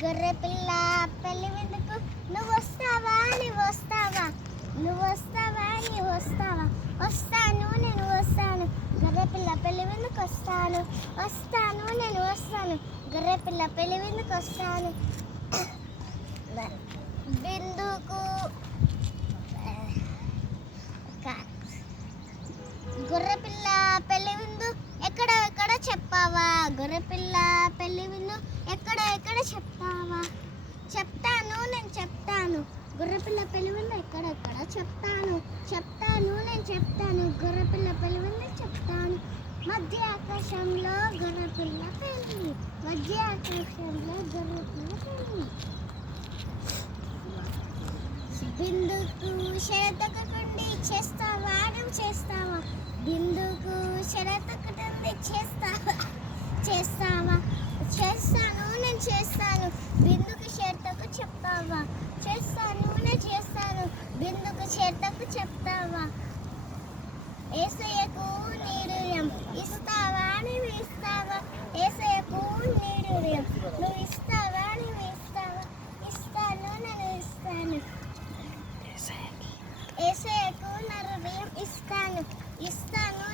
గొర్రె పిల్ల పెళ్లి విందుకు నువ్వు వస్తావా నువ్వు వస్తావా నువ్వు వస్తావా నీవు వస్తావా వస్తాను నేను వస్తాను గొర్రె పిల్ల పెళ్లి విందుకు వస్తాను వస్తాను నేను వస్తాను గొర్రె పిల్ల పెళ్లి విందుకు వస్తాను బిందుకు గొర్రె పిల్ల పెళ్లి విందు ఎక్కడ ఎక్కడ చెప్పావా గొర్రె పిల్ల పెళ్లి విందు ఎక్కడ ఎక్కడ చెప్తావా చెప్తాను నేను చెప్తాను గొర్రె పిల్ల పెళ్లి విందు ఎక్కడ ఎక్కడ చెప్తాను చెప్తాను నేను చెప్తాను గొర్రె పిల్ల పెళ్లి విందు చెప్తాను మధ్య ఆకాశంలో గొర్రె పిల్ల పెళ్లి మధ్య ఆకాశంలో గొర్రె పిల్ల పెళ్లి బిందుకు షరతొకటి చేస్తావా నువ్వు చేస్తావా బిందుకు షరతొకటి చేస్తావా చేస్తావా చేస్తాను నేను చేస్తాను బిందుకు షరతకు చెప్తావా చేస్తాను నేను చేస్తాను బిందుకు షరతకు చెప్తావా యేసయ్యకు నీడుయం ఇస్తావా నువ్వు ఇస్తావా యేసయ్యకు నీడుయం నువ్వు ఇస్తావా నువ్వు ఇస్తావా ఇస్తాను నేను ఇస్తాను యేసయ్యకు నా హృదయం ఇస్తాను ఇస్తాను